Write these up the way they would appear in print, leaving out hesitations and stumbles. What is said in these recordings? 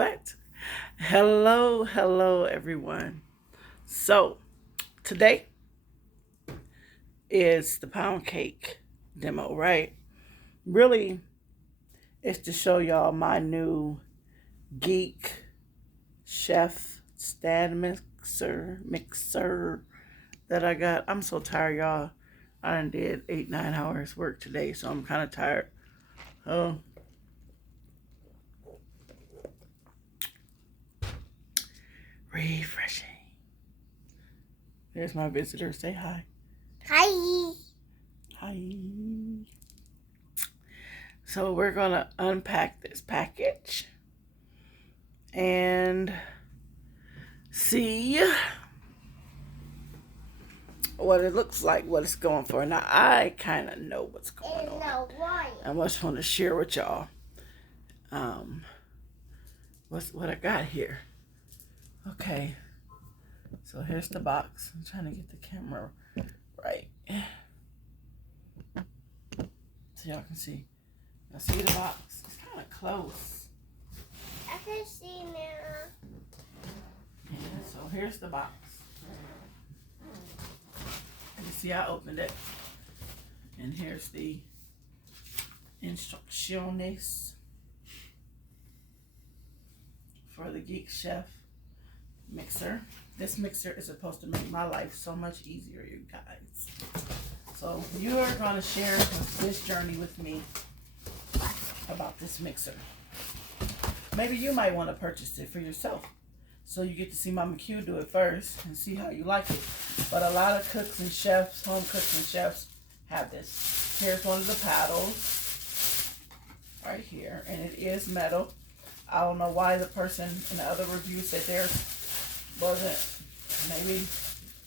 But hello everyone. So today is the pound cake demo, right? Really, it's to show y'all my new Geek Chef stand mixer that I got. I'm so tired, y'all. I done did 8-9 hours work today, so I'm kind of tired. Oh, refreshing. There's my visitor. Say hi. Hi. Hi. So we're going to unpack this package and see what it looks like, what it's going for. Now, I kind of know what's going on. I just want to share with y'all what I got here. Okay, so here's the box. I'm trying to get the camera right so y'all can see. Now, see the box? It's kind of close. I can see now. Yeah, so here's the box. You see, I opened it. And here's the instructions for the Geek Chef Mixer. This mixer is supposed to make my life so much easier, you guys. So you are going to share this journey with me about this mixer. Maybe you might want to purchase it for yourself. So you get to see MamaQ do it first and see how you like it. But a lot of cooks and chefs, home cooks and chefs, have this. Here's one of the paddles right here, and it is metal. I don't know why the person in the other review said theirs wasn't. Maybe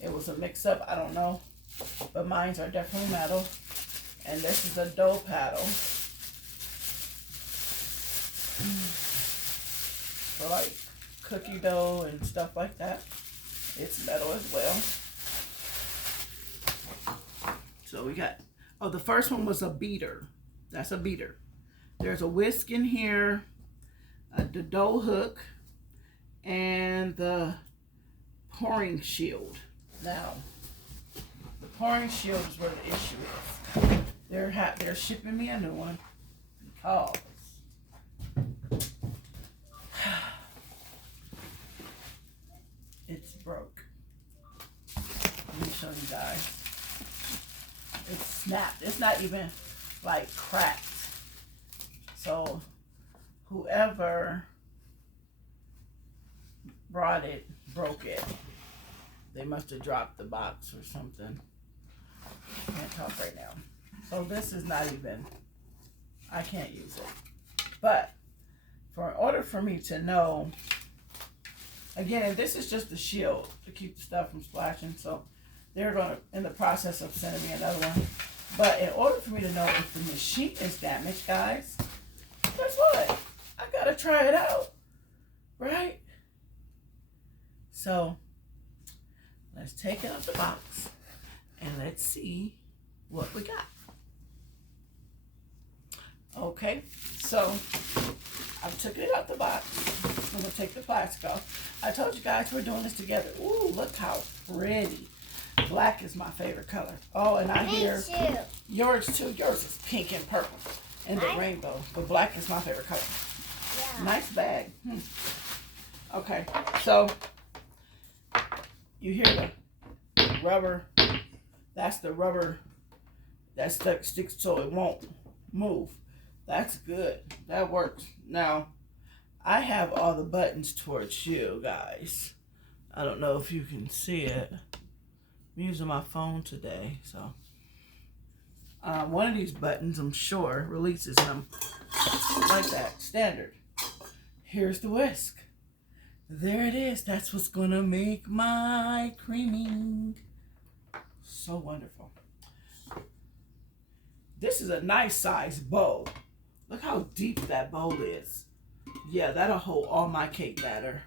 it was a mix-up. I don't know. But mines are definitely metal. And this is a dough paddle. For like cookie dough and stuff like that. It's metal as well. So we got, oh, the first one was a beater. That's a beater. There's a whisk in here, the dough hook, and the pouring shield. Now, the pouring shield is where the issue is. They're shipping me a new one because it's broke. Let me show you guys. It's snapped. It's not even like cracked. So whoever brought it broke it. They must have dropped the box or something. Can't talk right now. So this is not even, I can't use it. But in order for me to know, again, this is just the shield to keep the stuff from splashing. So they're going to, in the process of sending me another one. But in order for me to know if the machine is damaged, guys, guess what? I got to try it out, right? So let's take it out the box and let's see what we got. Okay, so I took it out the box. I'm going to take the plastic off. I told you guys we're doing this together. Ooh, look how pretty. Black is my favorite color. Oh, and I hear yours too. Yours is pink and purple and the rainbow. But black is my favorite color. Yeah. Nice bag. Okay, so you hear the rubber. That's the rubber that sticks so it won't move. That's good. That works. Now, I have all the buttons towards you guys. I don't know if you can see it. I'm using my phone today, so one of these buttons, I'm sure, releases them like that, standard. Here's the whisk. There it is. That's what's gonna make my creaming so wonderful. This is a nice size bowl. Look how deep that bowl is. Yeah, that'll hold all my cake batter.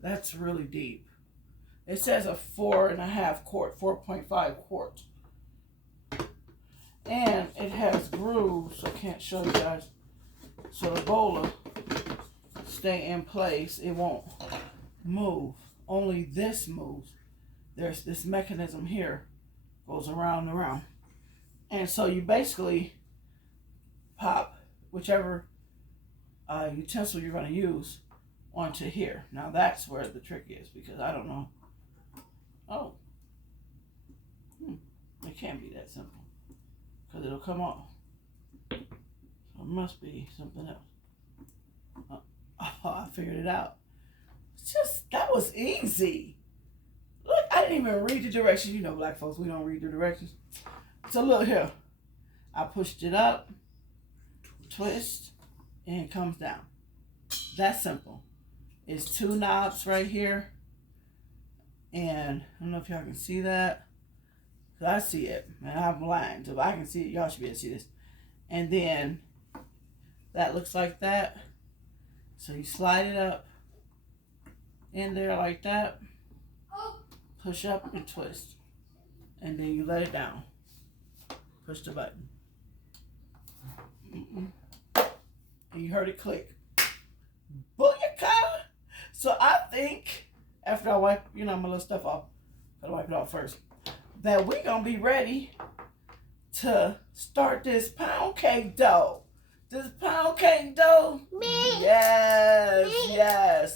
That's really deep. It says a 4.5 quart, 4.5 quart. And it has grooves. I can't show you guys. So the bowl will stay in place. It won't move. Only this moves. There's this mechanism here, goes around and around. And so you basically pop whichever utensil you're going to use onto here. Now that's where the trick is, because I don't know. Oh. It can't be that simple, because it'll come off. So it must be something else. Oh, I figured it out. That was easy. Look, I didn't even read the directions. You know, black folks, we don't read the directions. So look here. I pushed it up, twist, and it comes down. That's simple. It's two knobs right here. And I don't know if y'all can see that. I see it, and I'm blind, so if I can see it, y'all should be able to see this. And then that looks like that. So you slide it up in there like that, push up and twist, and then you let it down. Push the button. And you heard it click. Booyaka! So I think after I wipe, my little stuff off, gotta wipe it off first, that we're gonna be ready to start this pound cake dough. This pound cake dough, yes,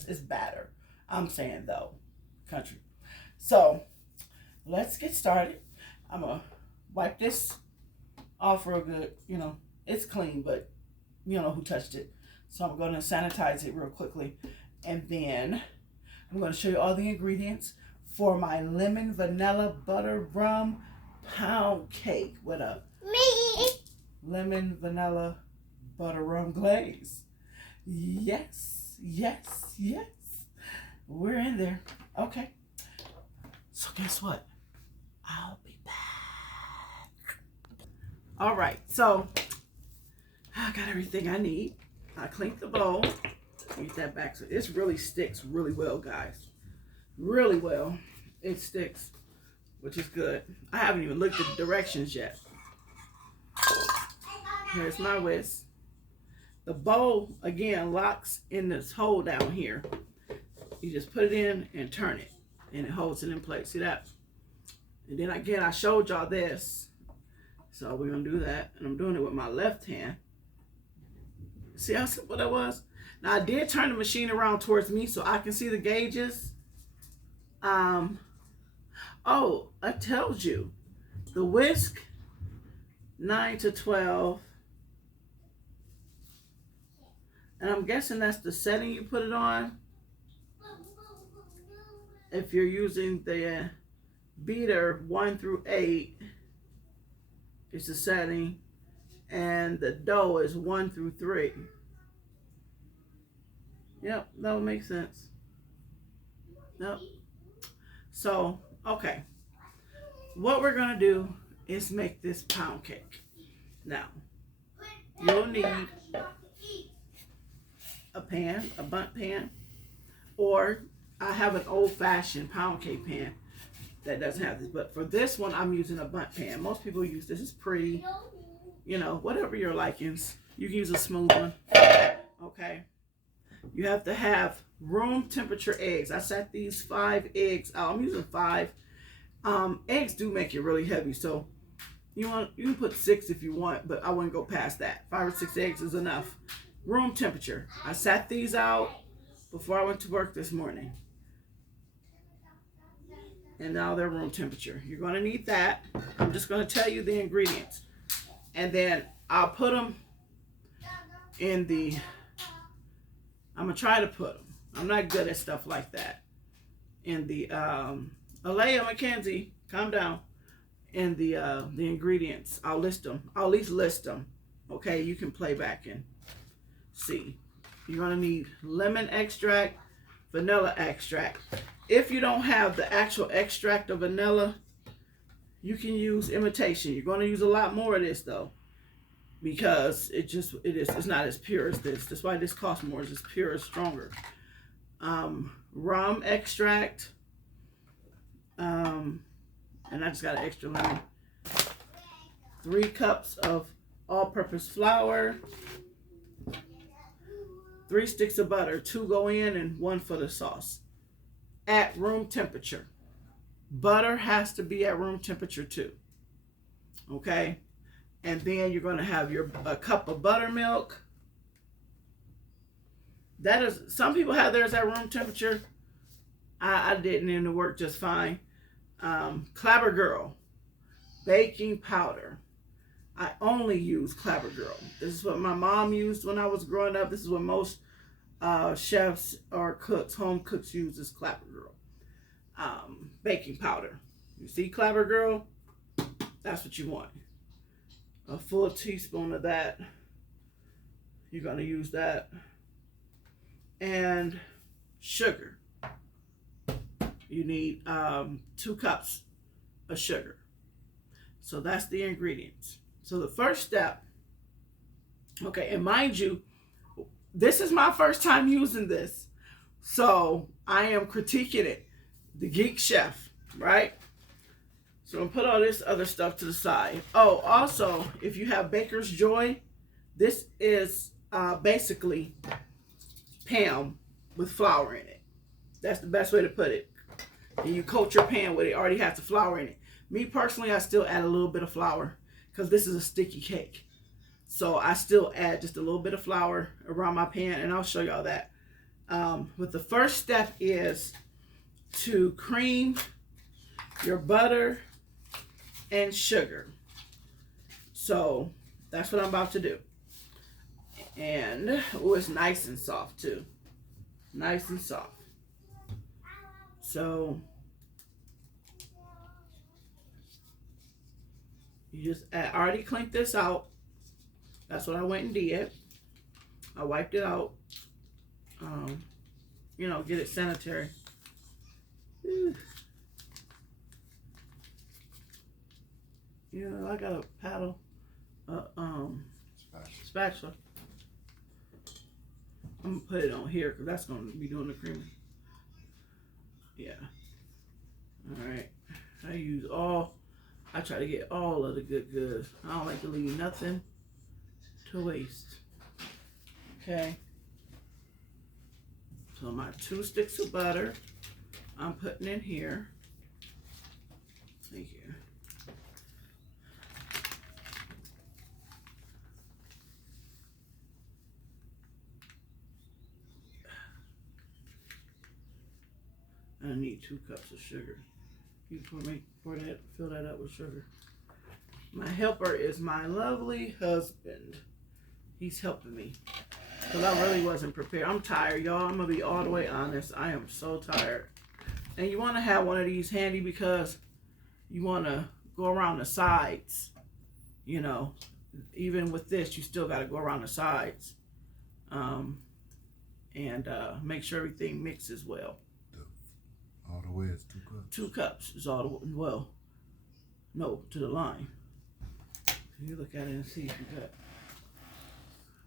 it's batter. I'm saying though, country. So let's get started. I'm gonna wipe this off real good. It's clean, but you know who touched it. So I'm gonna sanitize it real quickly, and then I'm gonna show you all the ingredients for my lemon vanilla butter rum pound cake with a lemon vanilla butter rum glaze. Yes. We're in there. Okay. So guess what? I'll be back. All right. So I got everything I need. I cleaned the bowl. Get that back. So this really sticks really well, guys. Really well. It sticks, which is good. I haven't even looked at the directions yet. Here's my whisk. The bowl, again, locks in this hole down here. You just put it in and turn it, and it holds it in place. See that? And then again, I showed y'all this. So we're going to do that. And I'm doing it with my left hand. See how simple that was? Now, I did turn the machine around towards me so I can see the gauges. Oh, I told you. The whisk, 9 to 12. And I'm guessing that's the setting you put it on. If you're using the beater 1 through 8, it's the setting. And the dough is 1 through 3. Yep, that would make sense. Yep. So, okay. What we're going to do is make this pound cake. Now, you'll need a pan, a bundt pan, or I have an old-fashioned pound cake pan that doesn't have this. But for this one, I'm using a bundt pan. Most people use this. It's pretty, whatever your likings. You can use a smooth one. Okay. You have to have room temperature eggs. I set these 5 eggs out. I'm using 5. Eggs do make it really heavy, so you can put 6 if you want, but I wouldn't go past that. 5 or 6 eggs is enough. Room temperature. I sat these out before I went to work this morning, and now they're room temperature. You're going to need that. I'm just going to tell you the ingredients, and then I'll put them in the, I'm going to try to put them, I'm not good at stuff like that, in the Alea Mackenzie, calm down. And the ingredients, I'll list them. I'll at least list them. Okay, you can play back and see. You're gonna need lemon extract, vanilla extract. If you don't have the actual extract of vanilla, you can use imitation. You're gonna use a lot more of this though, because it's not as pure as this. That's why this costs more. It's pure, it's stronger. Rum extract. And I just got an extra lemon. 3 cups of all-purpose flour. 3 sticks of butter. 2 go in and 1 for the sauce. At room temperature. Butter has to be at room temperature too. Okay? And then you're going to have a cup of buttermilk. That is, some people have theirs at room temperature. I didn't, and it worked just fine. Clabber Girl. Baking powder. I only use Clabber Girl. This is what my mom used when I was growing up. This is what most chefs or cooks, home cooks use, is Clabber Girl. Baking powder. You see Clabber Girl? That's what you want. A full teaspoon of that. You're going to use that. And sugar. You need 2 cups of sugar. So that's the ingredients. So the first step, okay, and mind you, this is my first time using this. So I am critiquing it. The Geek Chef, right? So I'm going to put all this other stuff to the side. Oh, also, if you have Baker's Joy, this is basically Pam with flour in it. That's the best way to put it. And you coat your pan with it. Already has the flour in it. Me personally, I still add a little bit of flour because this is a sticky cake. So I still add just a little bit of flour around my pan, and I'll show y'all that. But the first step is to cream your butter and sugar. So that's what I'm about to do. And oh, it's nice and soft too. Nice and soft. So you just, I already cleaned this out. That's what I went and did. I wiped it out. You know, get it sanitary. You know, I got a paddle, spatula. I'm gonna put it on here because that's gonna be doing the creaming. Yeah. All right. I try to get all of the good goods. I don't like to leave nothing to waste. Okay. So my 2 sticks of butter, I'm putting in here. Thank you. I need 2 cups of sugar. You fill that up with sugar. My helper is my lovely husband. He's helping me. Because I really wasn't prepared. I'm tired, y'all. I'm going to be all the way honest. I am so tired. And you want to have one of these handy because you want to go around the sides. You know, even with this, you still got to go around the sides. And make sure everything mixes well. All the way is 2 cups. 2 cups is all the way, well, no, to the line. You look at it and see if you got,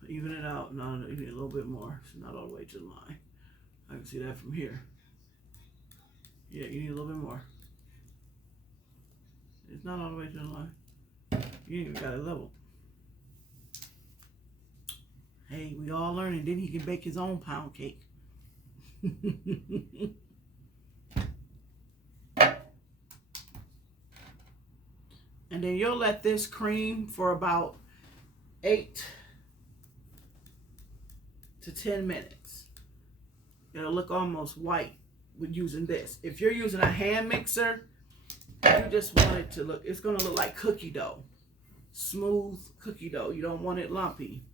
even it out. No, you need a little bit more. It's not all the way to the line. I can see that from here. Yeah, you need a little bit more. It's not all the way to the line. You ain't even got it level. Hey, we all learning. Then he can bake his own pound cake. And then you'll let this cream for about 8 to 10 minutes. It'll look almost white with using this. If you're using a hand mixer, you just want it to look, it's going to look like cookie dough. Smooth cookie dough. You don't want it lumpy.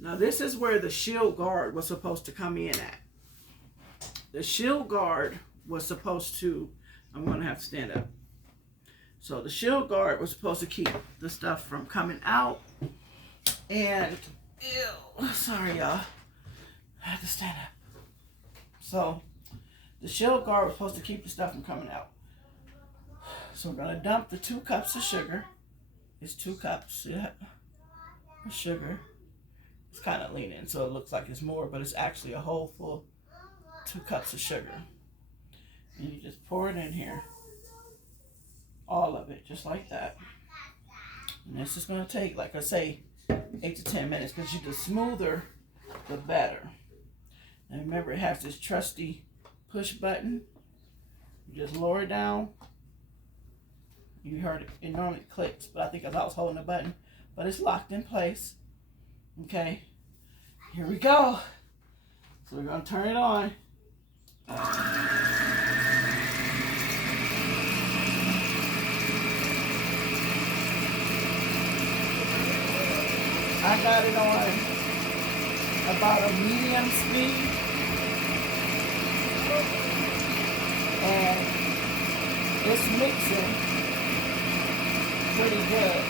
Now this is where the shield guard was supposed to come in at. The shield guard was supposed to, I'm going to have to stand up. So the shield guard was supposed to keep the stuff from coming out. And, ew, sorry y'all, I had to stand up. So the shield guard was supposed to keep the stuff from coming out. So we're going to dump the 2 cups of sugar. It's 2 cups, yeah, of sugar. It's kind of leaning, so it looks like it's more, but it's actually a whole full 2 cups of sugar. And you just pour it in here. All of it, just like that. And this is going to take, like I say, 8 to 10 minutes, because the smoother the better. And remember, it has this trusty push button. You just lower it down. You heard it, it normally clicks, but I think I was holding the button. But it's locked in place. Okay, here we go. So we're gonna turn it on. I got it on about a medium speed. And it's mixing pretty good.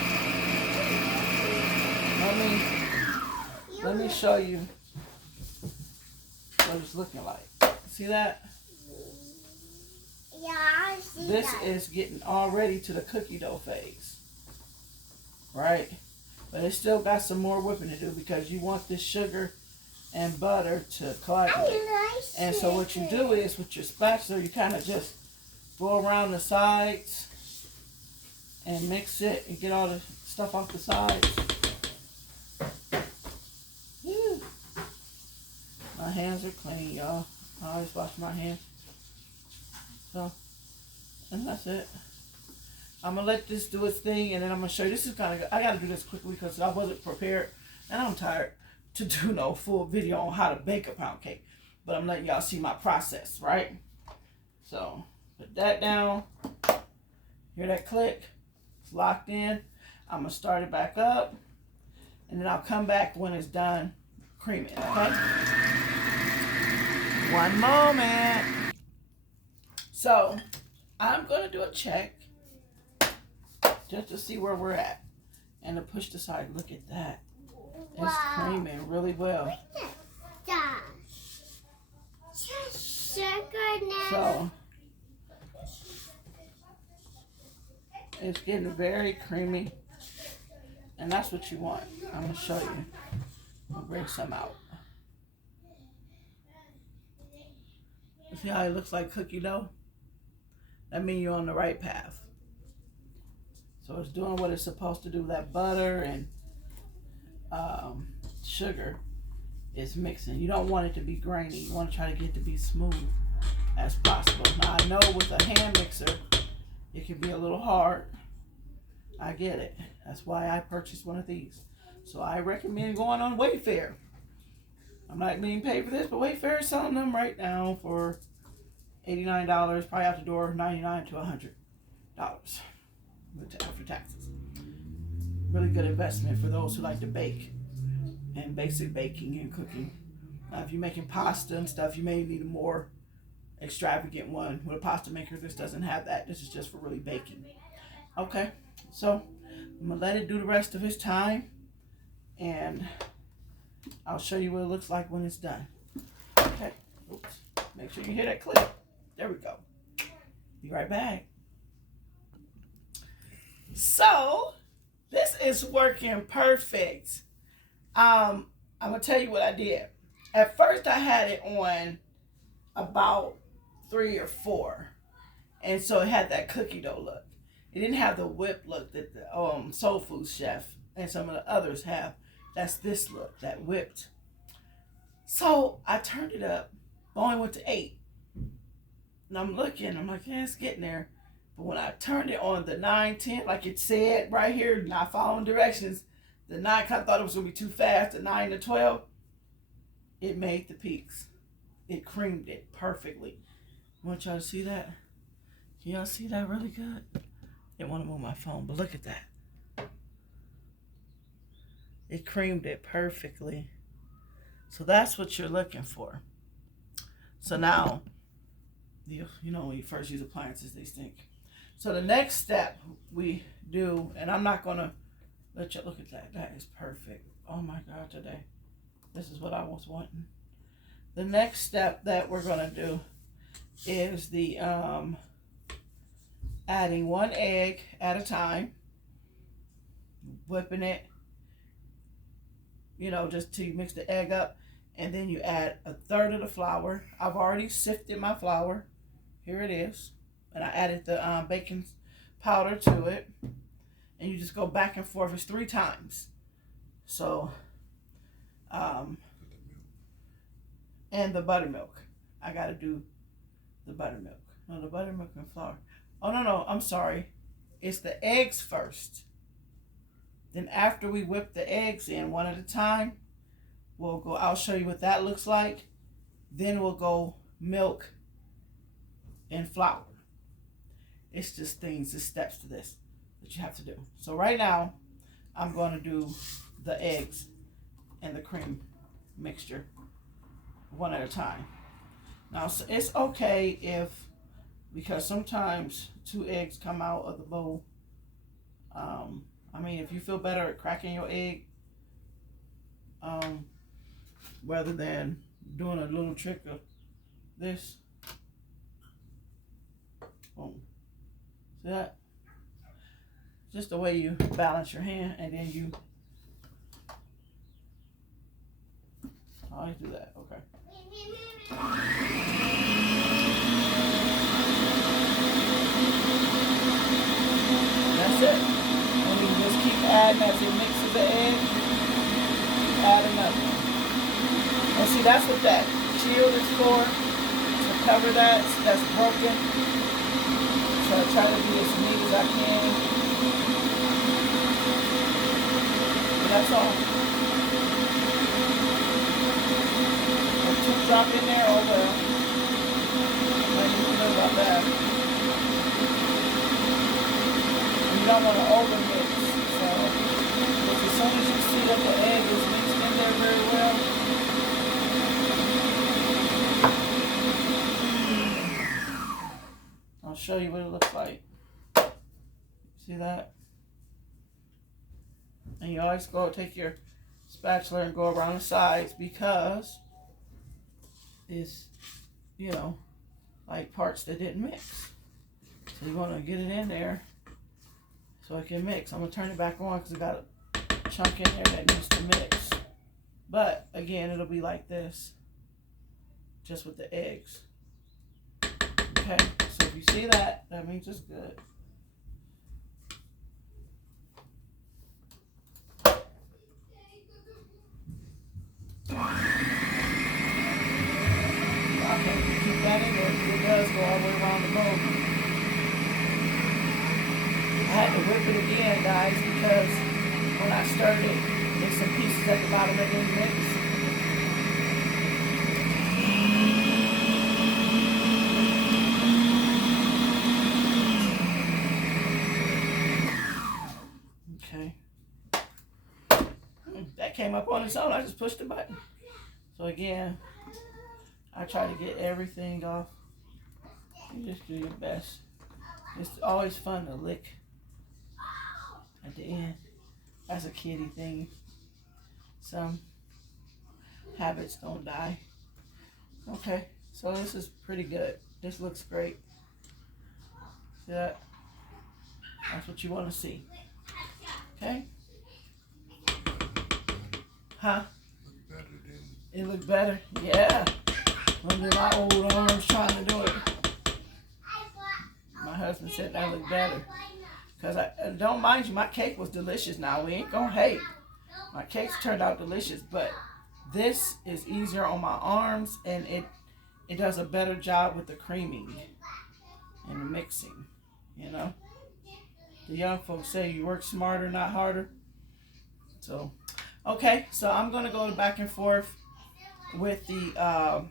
Let me show you what it's looking like. See that? Yeah, I see This that. is getting already to the cookie dough phase, right? But it's still got some more whipping to do because you want this sugar and butter to coagulate. And so what you do is with your spatula, you kind of just go around the sides and mix it and get all the stuff off the sides. Whew. My hands are clean, y'all. I always wash my hands. So, and that's it. I'm gonna let this do its thing, and then I'm gonna show you. This is kind of, I gotta do this quickly because I wasn't prepared, and I'm tired to do no full video on how to bake a pound cake. But I'm letting y'all see my process, right? So, put that down. Hear that click? It's locked in. I'm gonna start it back up, and then I'll come back when it's done creaming, okay? One moment. So, I'm gonna do a check just to see where we're at. And to push the side, look at that. It's creaming really well. So, it's getting very creamy. And that's what you want. I'm going to show you. I'll bring some out. See how it looks like cookie dough? That means you're on the right path. So it's doing what it's supposed to do. That butter and sugar is mixing. You don't want it to be grainy. You want to try to get it to be smooth as possible. Now I know with a hand mixer, it can be a little hard. I get it. That's why I purchased one of these. So I recommend going on Wayfair. I'm not being paid for this, but Wayfair is selling them right now for $89, probably out the door $99 to $100 after taxes. Really good investment for those who like to bake and basic baking and cooking. Now, if you're making pasta and stuff, you may need a more extravagant one. With a pasta maker, this doesn't have that. This is just for really baking. Okay, so I'm gonna let it do the rest of its time, and I'll show you what it looks like when it's done. Okay, oops. Make sure you hear that click. There we go. Be right back. So, this is working perfect. I'm gonna tell you what I did. At first, I had it on about 3 or 4, and so it had that cookie dough look. It didn't have the whipped look that the Soul Food Chef and some of the others have. That's this look, that whipped. So I turned it up. I only went to 8, and I'm looking. I'm like, yeah, it's getting there. But when I turned it on the 9, 10, like it said right here, not following directions, the 9, I thought it was gonna be too fast. The 9 to 12, it made the peaks. It creamed it perfectly. I want y'all to see that. Can y'all see that really good? Didn't want to move my phone, but look at that. It creamed it perfectly. So that's what you're looking for. So now, you know, when you first use appliances, they stink. So the next step we do, and I'm not going to let you look at that. That is perfect. Oh my God, today. This is what I was wanting. The next step that we're going to do is the adding 1 egg at a time, whipping it, you know, just till you mix the egg up, and then you add 1/3 of the flour. I've already sifted my flour. Here it is. And I added the baking powder to it, and you just go back and forth. It's 3 times. So, and the buttermilk. I gotta do the buttermilk. No, the buttermilk and flour. Oh, no, I'm sorry. It's the eggs first. Then after we whip the eggs in one at a time, we'll go, I'll show you what that looks like. Then we'll go milk and flour. It's just things, it's steps to this that you have to do. So right now, I'm going to do the eggs and the cream mixture one at a time. Now, it's okay if, because sometimes 2 eggs come out of the bowl. I mean, if you feel better at cracking your egg, rather than doing a little trick of this. Boom. See that? Just the way you balance your hand, and then you always do that. Okay. That's it. And you just keep adding as it mixes the egg. Add another one. And see, that's what that shield is for, to cover that's broken. So I try to be as neat as I can. And that's all. And 2 drop in there, oh well. And you can know about that. And you don't want to over mix. So as soon as you see that the egg is mixed in there very well, I'll show you what it looks like. See that? And you always go take your spatula and go around the sides, because it's, you know, like parts that didn't mix. So you want to get it in there so it can mix. I'm going to turn it back on because it got a chunk in there that needs to mix. But again, it'll be like this, just with the eggs. Okay, so if you see that, that means it's good. Okay, keep that in there. It does go all the way around the bowl. I had to whip it again, guys, because when I stirred it, there's some pieces at the bottom that didn't mix. Okay. That came up on its own. I just pushed the button. So again, I try to get everything off. You just do your best. It's always fun to lick at the end. That's a kiddie thing. Some habits don't die. Okay, so this is pretty good. This looks great. See that? That's what you want to see. Okay? Huh? It looked better? Yeah. Under my old arms trying to do it. My husband said that looked better. Because don't mind you, my cake was delicious now. We ain't gonna hate. My cakes turned out delicious, but this is easier on my arms, and it does a better job with the creaming and the mixing, you know. The young folks say you work smarter, not harder. So, okay, so I'm gonna go back and forth with the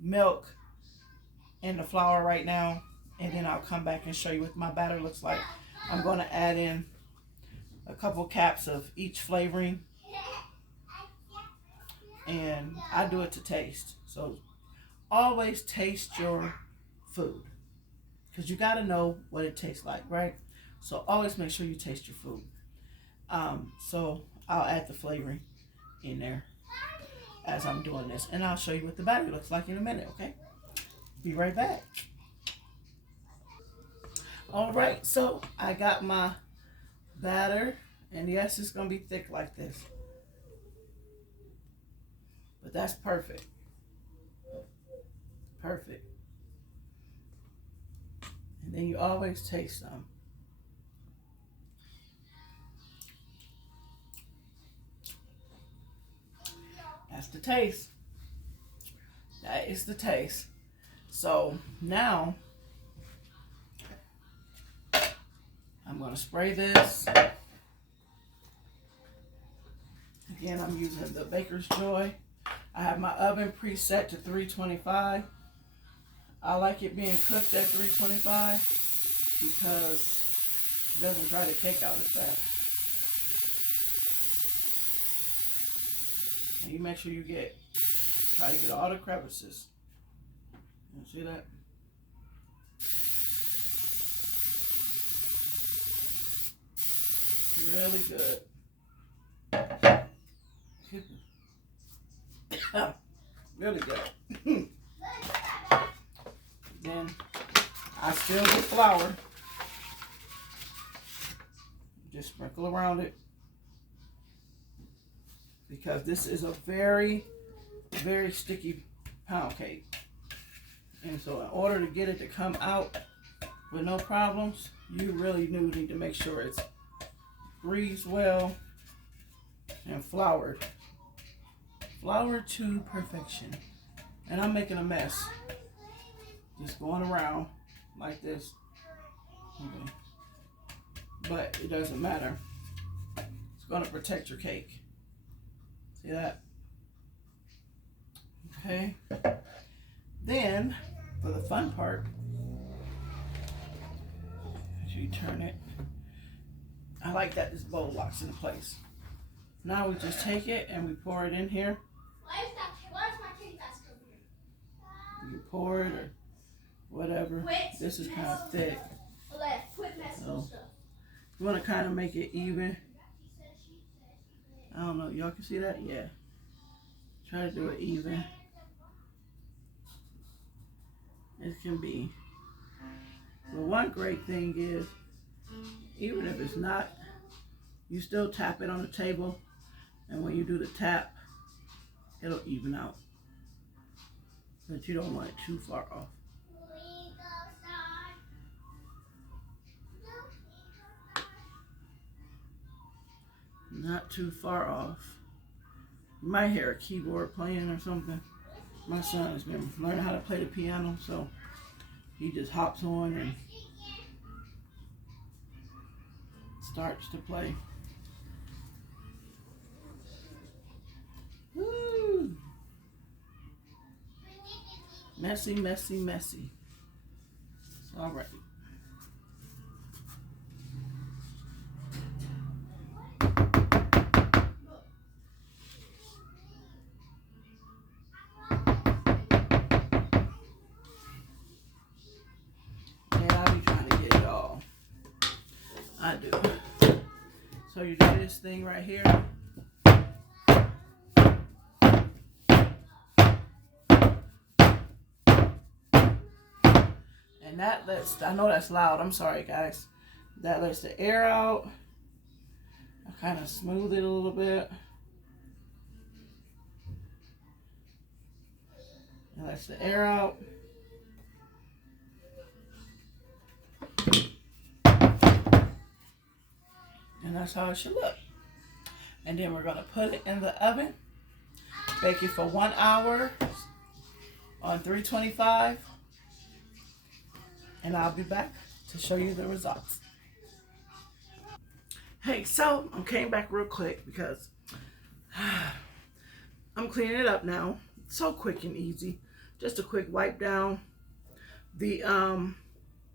milk and the flour right now, and then I'll come back and show you what my batter looks like. I'm going to add in a couple caps of each flavoring, and I do it to taste. So always taste your food, because you got to know what it tastes like, right? So always make sure you taste your food. So I'll add the flavoring in there as I'm doing this, and I'll show you what the batter looks like in a minute. Okay, be right back. All right, so I got my batter, and yes, it's gonna be thick like this, but that's perfect. Perfect. And then you always taste some. That's the taste. That is the taste. So now I'm going to spray this. Again, I'm using the Baker's Joy. I have my oven preset to 325. I like it being cooked at 325 because it doesn't dry the cake out as fast. And you make sure you try to get all the crevices. You see that? Really good. Really good. Then I still get flour. Just sprinkle around it. Because this is a very, very sticky pound cake. And so in order to get it to come out with no problems, you really do need to make sure it's greased well and floured. Floured to perfection. And I'm making a mess. Just going around like this. Okay. But it doesn't matter. It's going to protect your cake. See that? Okay. Then, for the fun part, as you turn it, I like that this bowl locks into place. Now we just take it and we pour it in here. You pour it or whatever. This is kind of thick. So you want to kind of make it even. I don't know. Y'all can see that? Yeah. Try to do it even. It can be. But one great thing is, even if it's not, you still tap it on the table. And when you do the tap, it'll even out. But you don't want it too far off. Not too far off. You might hear a keyboard playing or something. My son has been learning how to play the piano, so he just hops on and starts to play. Woo! Messy, messy, messy. All right. I do. So you do this thing right here. And that lets, I know that's loud, I'm sorry guys. That lets the air out. I kind of smooth it a little bit. It lets the air out. And that's how it should look. And then we're going to put it in the oven. Bake it for 1 hour on 325. And I'll be back to show you the results. Hey, so I came back real quick because I'm cleaning it up now. So quick and easy. Just a quick wipe down. The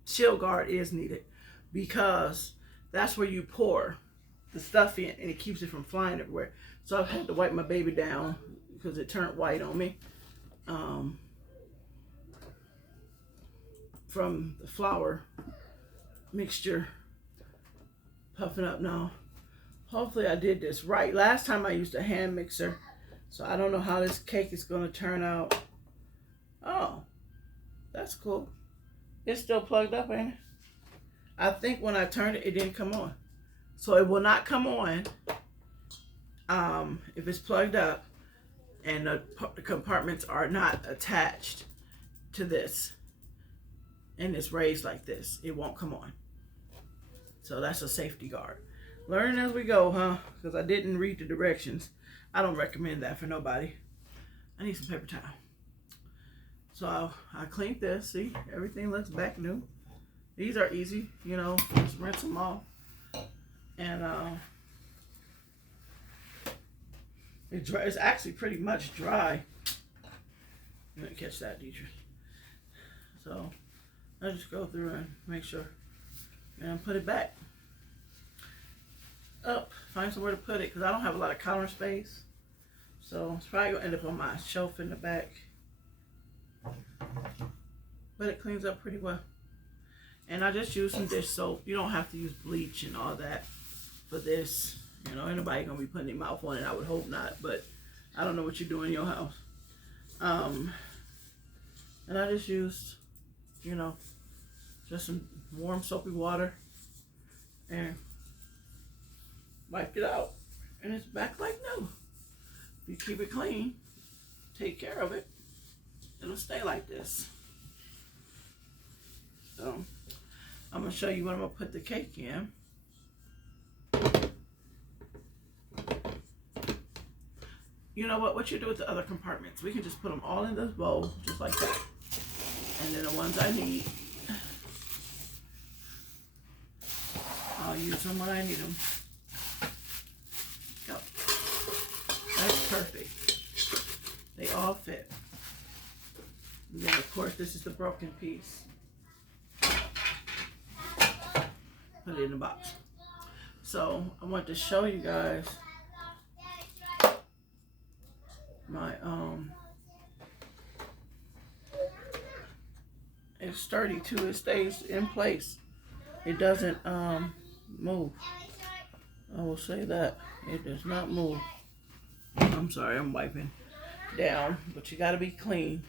shield guard is needed because that's where you pour the stuff in and it keeps it from flying everywhere. So I've had to wipe my baby down because it turned white on me from the flour mixture puffing up now. Hopefully I did this right. Last time I used a hand mixer, so I don't know how this cake is going to turn out. Oh, that's cool. It's still plugged up, ain't it? I think when I turned it, it didn't come on. So it will not come on if it's plugged up and the compartments are not attached to this and it's raised like this. It won't come on. So that's a safety guard. Learn as we go, huh? Because I didn't read the directions. I don't recommend that for nobody. I need some paper towel. So I cleaned this. See, everything looks back new. These are easy, you know, just rinse them off. And it's actually pretty much dry. You didn't catch that, Deidre. So I just go through and make sure and put it back up. Find somewhere to put it because I don't have a lot of counter space. So it's probably gonna end up on my shelf in the back. But it cleans up pretty well. And I just use some dish soap. You don't have to use bleach and all that for this. You know, ain't nobody gonna be putting their mouth on it. I would hope not, but I don't know what you do in your house. And I just used, you know, just some warm soapy water and wiped it out. And it's back like new. If you keep it clean, take care of it, it'll stay like this. So I'm gonna show you what I'm gonna put the cake in. You know what you do with the other compartments, we can just put them all in this bowl, just like that. And then the ones I need, I'll use them when I need them. Go. That's perfect. They all fit. And then of course this is the broken piece. Put it in the box. So I want to show you guys my it's sturdy too. It stays in place. It doesn't move. I will say that it does not move. I'm sorry, I'm wiping down, but you got to be clean.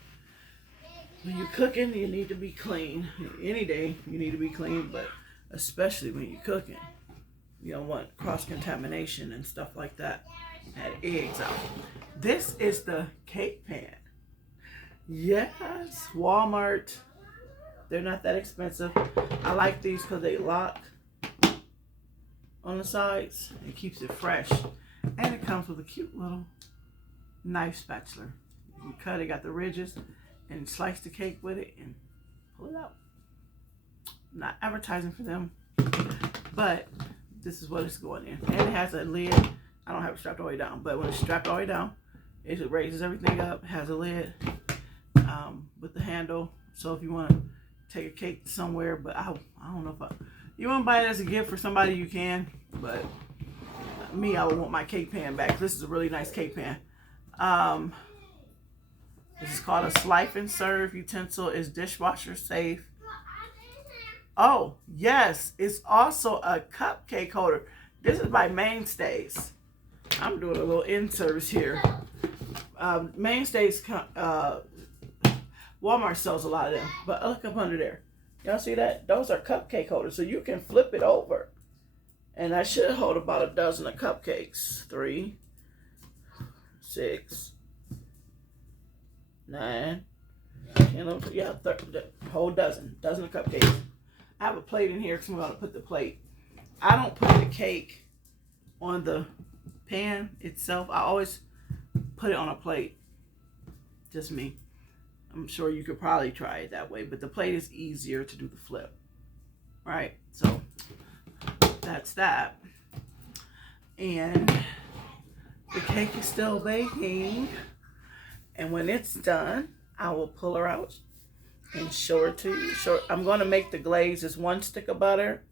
When you're cooking, you need to be clean. Any day you need to be clean, but especially when you're cooking, you don't want cross-contamination and stuff like that. Add eggs out. This is the cake pan. Yes, Walmart. They're not that expensive. I like these because they lock on the sides. It keeps it fresh. And it comes with a cute little knife spatula. You cut it, got the ridges, and slice the cake with it and pull it out. I'm not advertising for them, but this is what it's going in. And it has a lid. I don't have it strapped all the way down, but when it's strapped all the way down, it raises everything up. It has a lid with the handle. So if you want to take a cake somewhere, but I don't know if you want to buy it as a gift for somebody, you can. But me, I would want my cake pan back. This is a really nice cake pan. This is called a slice and serve utensil. It's dishwasher safe. Oh yes, it's also a cupcake holder. This is by Mainstays. I'm doing a little in service here. Mainstays, Walmart sells a lot of them, but look up under there. Y'all see that? Those are cupcake holders, so you can flip it over. And I should hold about a dozen of cupcakes. 3, 6, 9, 10, yeah, whole dozen of cupcakes. I have a plate in here because I'm going to put the plate. I don't put the cake on the pan itself. I always put it on a plate. Just me. I'm sure you could probably try it that way, but the plate is easier to do the flip. Right? So that's that. And the cake is still baking. And when it's done, I will pull her out and show her to you. I'm going to make the glaze. It's 1 stick of butter,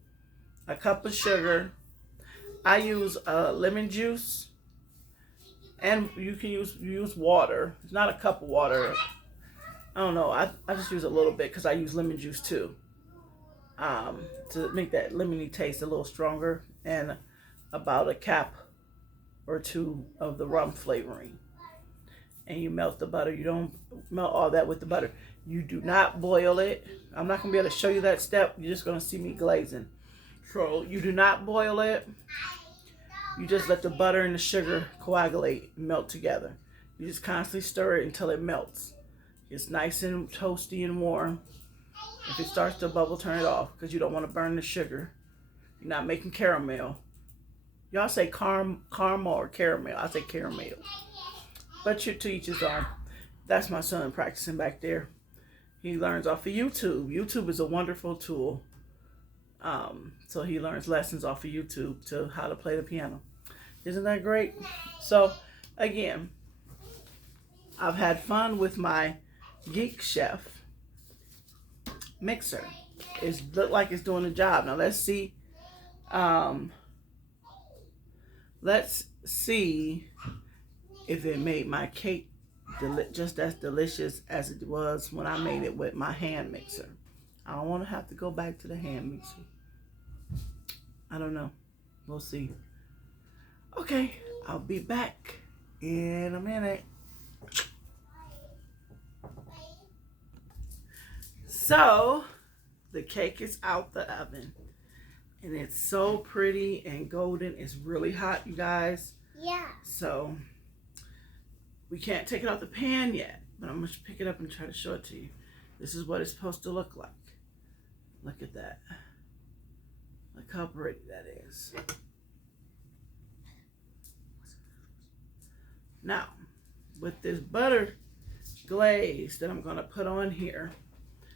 a cup of sugar. I use lemon juice, and you can use water. It's not a cup of water. I don't know. I just use a little bit because I use lemon juice too, to make that lemony taste a little stronger, and about a cap or 2 of the rum flavoring. And you melt the butter. You don't melt all that with the butter. You do not boil it. I'm not going to be able to show you that step. You're just going to see me glazing. So you do not boil it. You just let the butter and the sugar coagulate, melt together. You just constantly stir it until it melts. It's nice and toasty and warm. If it starts to bubble, turn it off because you don't want to burn the sugar. You're not making caramel. Y'all say caramel or caramel. I say caramel. But to each his own. That's my son practicing back there. He learns off of YouTube. YouTube is a wonderful tool. So he learns lessons off of YouTube to how to play the piano. Isn't that great? So again, I've had fun with my Geek Chef Mixer. It looked like it's doing the job. Now let's see. Let's see if it made my cake just as delicious as it was when I made it with my hand mixer. I don't want to have to go back to the hand mixer. I don't know. We'll see. Okay, I'll be back in a minute. So, the cake is out the oven. And it's so pretty and golden. It's really hot, you guys. Yeah. So, we can't take it out the pan yet. But I'm going to pick it up and try to show it to you. This is what it's supposed to look like. Look at that. Look how pretty that is. Now, with this butter glaze that I'm going to put on here,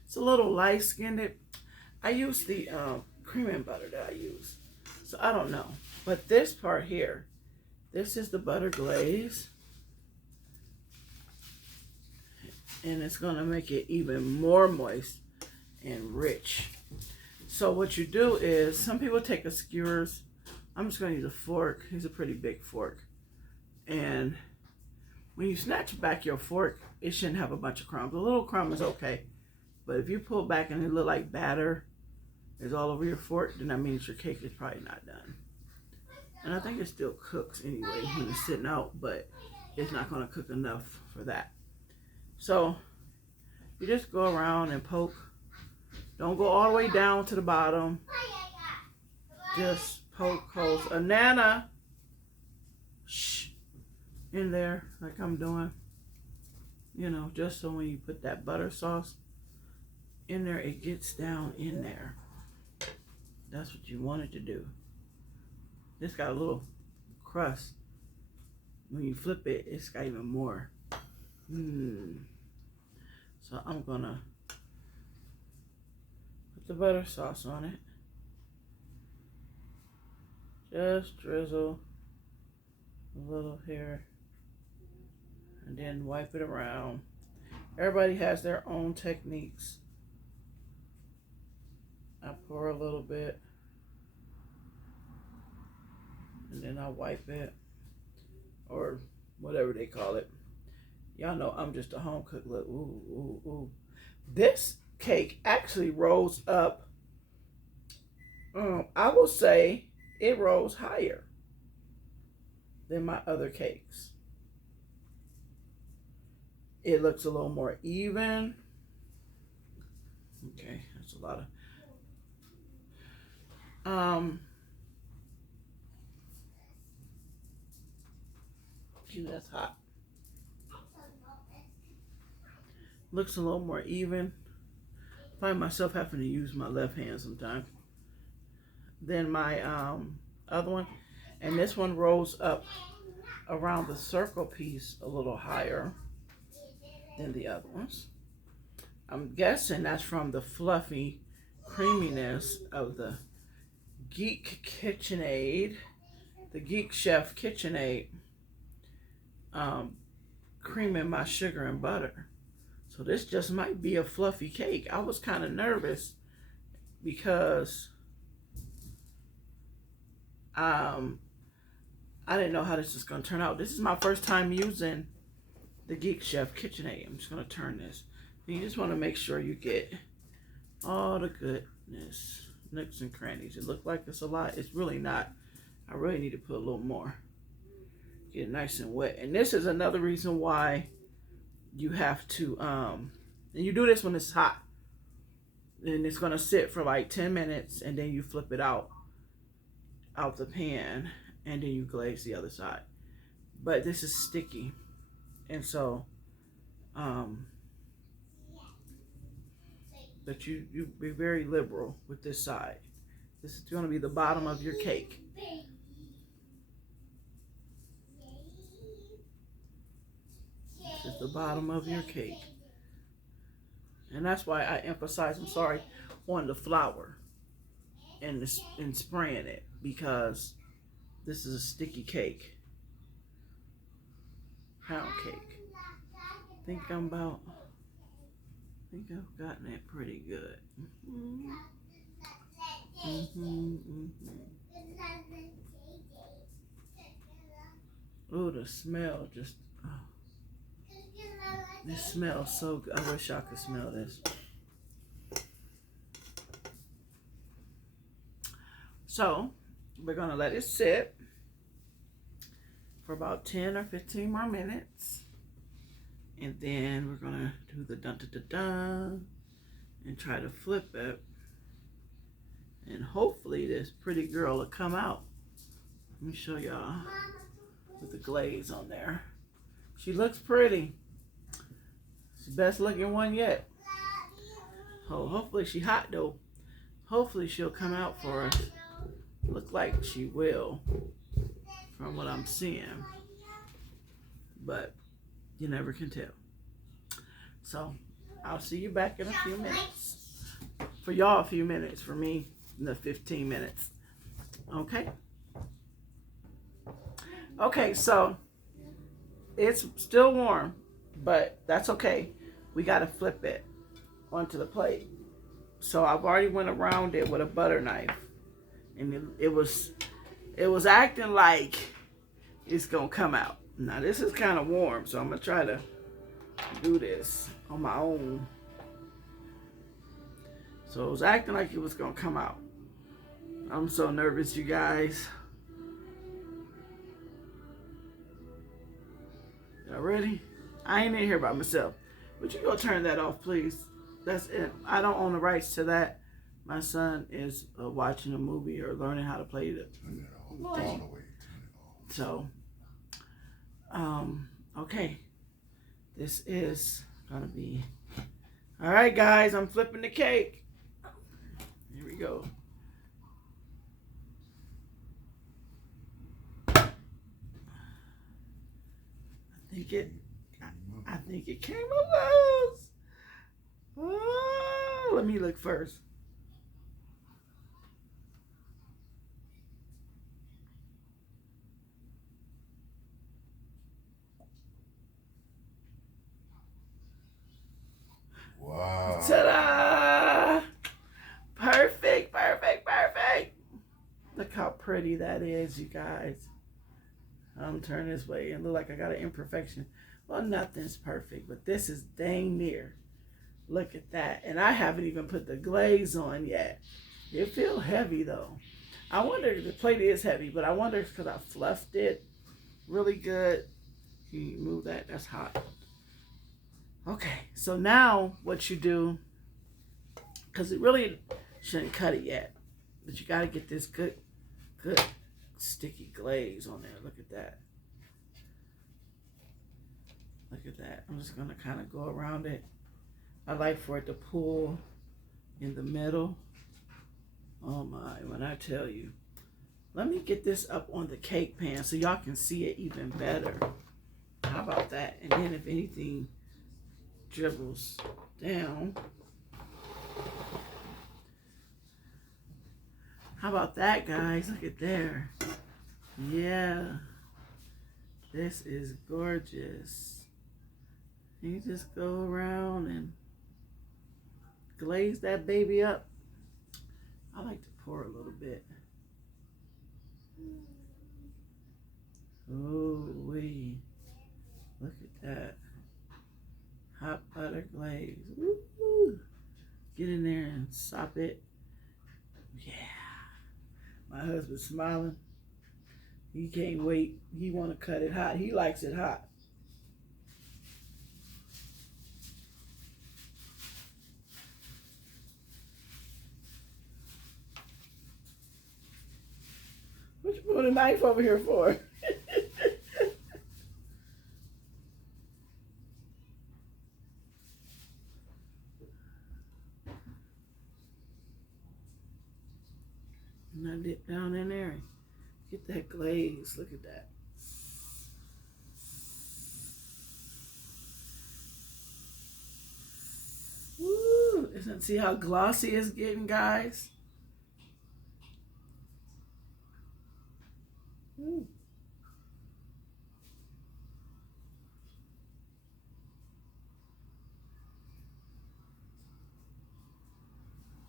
it's a little light-skinned. I use the cream and butter that I use. So I don't know. But this part here, this is the butter glaze. And it's going to make it even more moist and rich. So what you do is, some people take a skewers. I'm just going to use a fork. It's a pretty big fork. And when you snatch back your fork, it shouldn't have a bunch of crumbs. A little crumb is okay. But if you pull back and it look like batter is all over your fork, then that means your cake is probably not done. And I think it still cooks anyway when it's sitting out, but it's not going to cook enough for that. So you just go around and poke. Don't go all the way down to the bottom. Just poke holes. Nana, shh, in there like I'm doing. You know, just so when you put that butter sauce in there, it gets down in there. That's what you wanted to do. This got a little crust. When you flip it, it's got even more. So I'm gonna put the butter sauce on it. Just drizzle a little here. And then wipe it around. Everybody has their own techniques. I pour a little bit. And then I wipe it. Or whatever they call it. Y'all know I'm just a home cook. Look, ooh, ooh, ooh. This cake actually rolls up. I will say it rolls higher than my other cakes. It looks a little more even. Okay, that's a lot of that's hot. Looks a little more even. I find myself having to use my left hand sometimes. Then my other one, and this one rolls up around the circle piece a little higher than the other ones. I'm guessing that's from the fluffy creaminess of the Geek Kitchenaid, the Geek Chef Kitchenaid, creaming my sugar and butter. So this just might be a fluffy cake. I was kind of nervous because I didn't know how this was going to turn out. This is my first time using the Geek Chef Kitchenaid. I'm just going to turn this. And you just want to make sure you get all the goodness, nooks and crannies. It looks like it's a lot. It's really not. I really need to put a little more. Get it nice and wet. And this is another reason why you have to, and you do this when it's hot. And it's going to sit for like 10 minutes and then you flip it out the pan and then you glaze the other side. But this is sticky. And so, but you be very liberal with this side. This is going to be the bottom of your cake. This is the bottom of your cake. And that's why I emphasize, I'm sorry, on the flour and spraying it, because this is a sticky cake. Pound cake. I think I've gotten it pretty good. Oh, the smell just, this smells so good. I wish I could smell this. So, we're gonna let it sit for about 10 or 15 more minutes. And then we're gonna do the dun-dun-dun-dun and try to flip it. And hopefully this pretty girl will come out. Let me show y'all with the glaze on there. She looks pretty. She's the best looking one yet. Oh, hopefully she hot though. Hopefully she'll come out for us. Look like she will from what I'm seeing. But you never can tell. So I'll see you back in a few minutes. For y'all, a few minutes. For me, the 15 minutes. Okay? Okay, so it's still warm, but that's okay. We got to flip it onto the plate. So I've already went around it with a butter knife. And it was acting like it's going to come out. Now, this is kind of warm, so I'm going to try to do this on my own. So it was acting like it was going to come out. I'm so nervous, you guys. Y'all ready? I ain't in here by myself. But you go turn that off, please. That's it. I don't own the rights to that. My son is watching a movie or learning how to play the thing. So, okay. This is gonna be... All right, guys, I'm flipping the cake. Here we go. I think it came loose. Oh, let me look first. Wow. Ta-da! Perfect, perfect, perfect. Look how pretty that is, you guys. I'm turning this way and look like I got an imperfection. Well, nothing's perfect, but this is dang near. Look at that. And I haven't even put the glaze on yet. It feels heavy though. I wonder if the plate is heavy, but I wonder if it's because I fluffed it really good. Can you move that? That's hot. Okay, so now what you do, because it really shouldn't cut it yet, but you got to get this good sticky glaze on there. Look at that. Look at that. I'm just going to kind of go around it. I like for it to pull in the middle. Oh my, when I tell you. Let me get this up on the cake pan so y'all can see it even better. How about that? And then if anything dribbles down. How about that, guys? Look at there. Yeah. This is gorgeous. You just go around and glaze that baby up. I like to pour a little bit. Ooh wee. Look at that. Hot butter glaze. Woo-hoo. Get in there and sop it. Yeah. My husband's smiling. He can't wait. He want to cut it hot. He likes it hot. What you put a knife over here for? And I dip down in there and get that glaze. Look at that. Woo! Listen, see how glossy it's getting, guys? Ooh.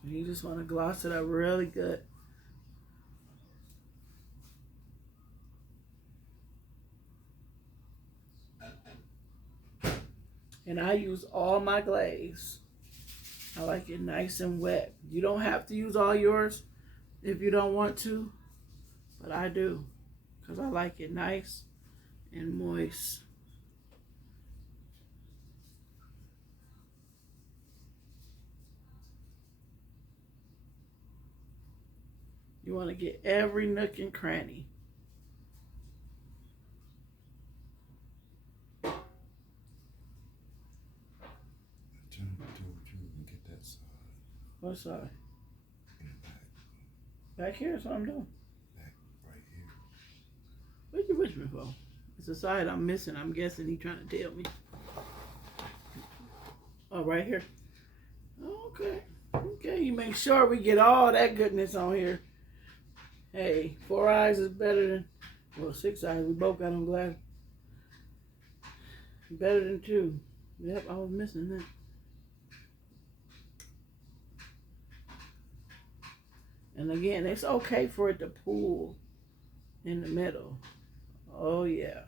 You just want to gloss it up really good. And I use all my glaze. I like it nice and wet. You don't have to use all yours if you don't want to, but I do because I like it nice and moist. You want to get every nook and cranny. Get that side. What side? In the back. Back here is what I'm doing. Back right here. What you wish me for? It's the side I'm missing. I'm guessing he trying to tell me. Oh, right here. Okay. Okay, you make sure we get all that goodness on here. Hey, 4 eyes is better than, well, 6 eyes. We both got them glass. Better than 2. Yep, I was missing that. And again, it's okay for it to pool in the middle. Oh yeah.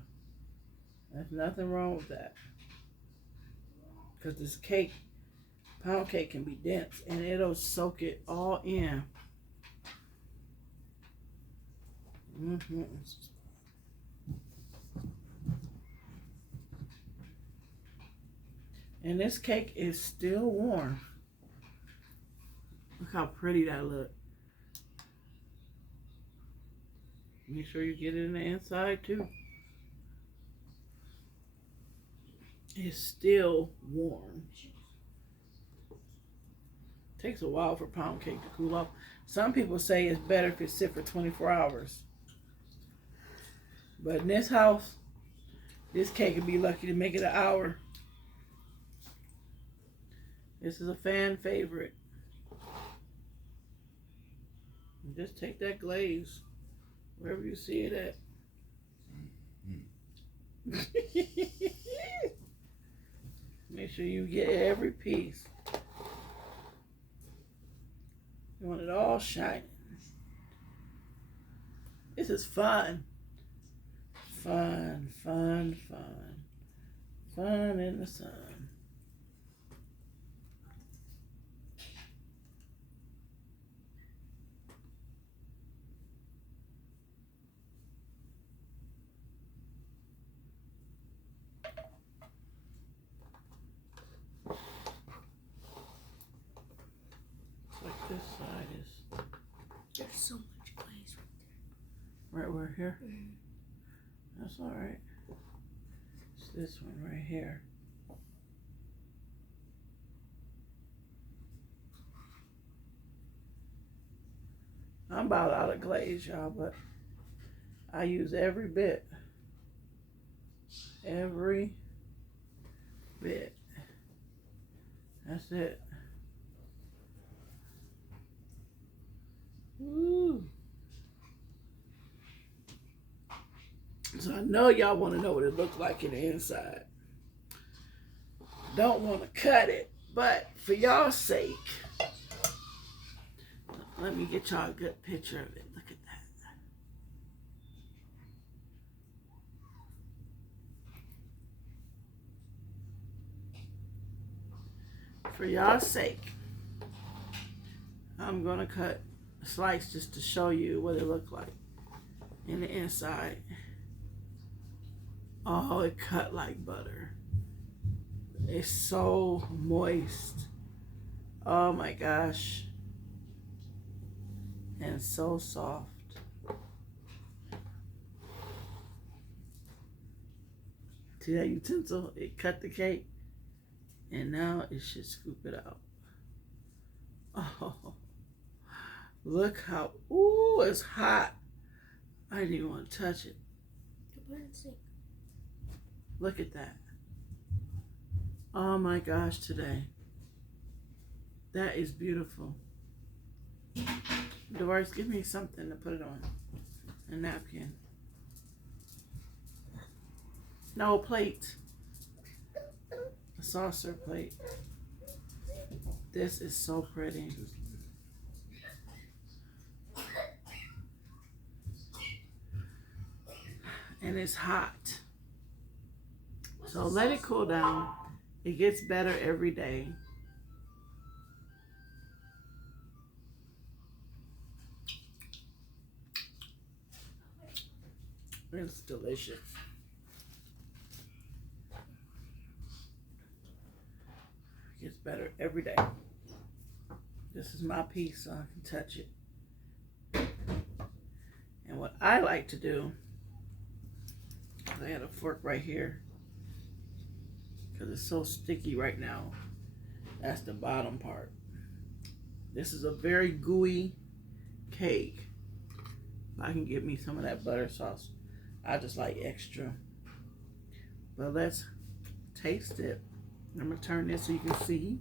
There's nothing wrong with that. Because this cake, pound cake, can be dense and it'll soak it all in. Mm-hmm. And this cake is still warm. Look how pretty that looks. Make sure you get it in the inside too. It's still warm. Takes a while for pound cake to cool off. Some people say it's better if it sits for 24 hours. But in this house, this cake would be lucky to make it an hour. This is a fan favorite. And just take that glaze wherever you see it at. Make sure you get every piece. You want it all shining. This is fun. Fun, fun, fun. Fun in the sun. This side is. There's so much glaze right Right where here? there. That's alright. It's this one right here. I'm about out of glaze, y'all, but I use every bit. Every bit. That's it. Woo. So I know y'all want to know what it looks like in the inside. Don't want to cut it, but for y'all's sake, let me get y'all a good picture of it. Look at that. For y'all's sake, I'm going to cut a slice just to show you what it looked like in the inside. Oh, it cut like butter. It's so moist. Oh my gosh. And so soft. See that utensil? It cut the cake. And now it should scoop it out. Oh, look how, ooh, it's hot. I didn't even want to touch it. Look at that. Oh my gosh, today. That is beautiful. Doris, give me something to put it on. A napkin. No, plate. A saucer plate. This is so pretty. And it's hot. So let it cool down. It gets better every day. It's delicious. It gets better every day. This is my piece, so I can touch it. And what I like to do, I had a fork right here because it's so sticky right now. That's the bottom part. This is a very gooey cake. I can get me some of that butter sauce. I just like extra. But let's taste it. I'm gonna turn this so you can see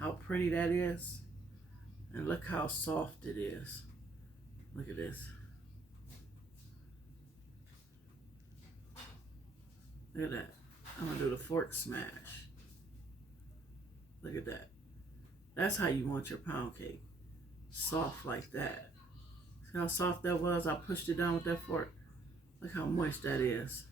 how pretty that is. And look how soft it is. Look at this. Look at that. I'm gonna do the fork smash. Look at that. That's how you want your pound cake. Soft like that. See how soft that was? I pushed it down with that fork. Look how moist that is.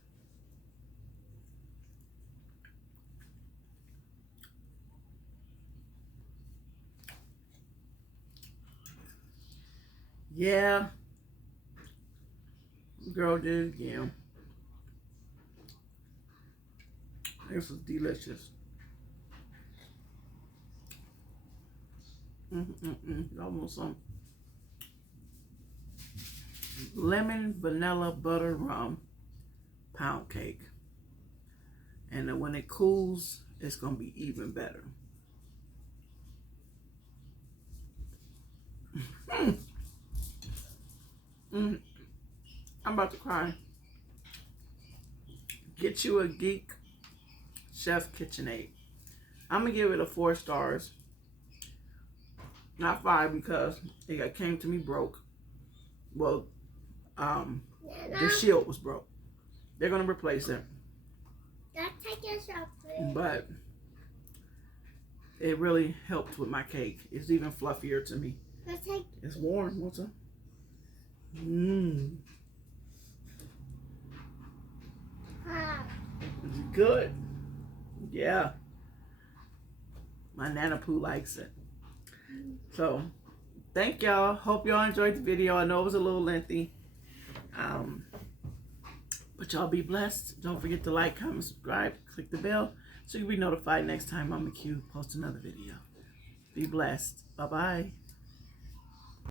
Yeah. Girl did it again. This was delicious. Almost some lemon vanilla butter rum pound cake. And then when it cools, it's gonna be even better. I'm about to cry. Get you a Geek Chef Kitchenaid. I'm gonna give it a 4 stars. Not 5 because it came to me broke. Well, the shield was broke. They're gonna replace it. But it really helped with my cake. It's even fluffier to me. It's warm. What's up? It's good. Yeah. My Nana Poo likes it. So, thank y'all. Hope y'all enjoyed the video. I know it was a little lengthy. But y'all be blessed. Don't forget to like, comment, subscribe, click the bell so you'll be notified next time MamaQ posts another video. Be blessed. Bye-bye.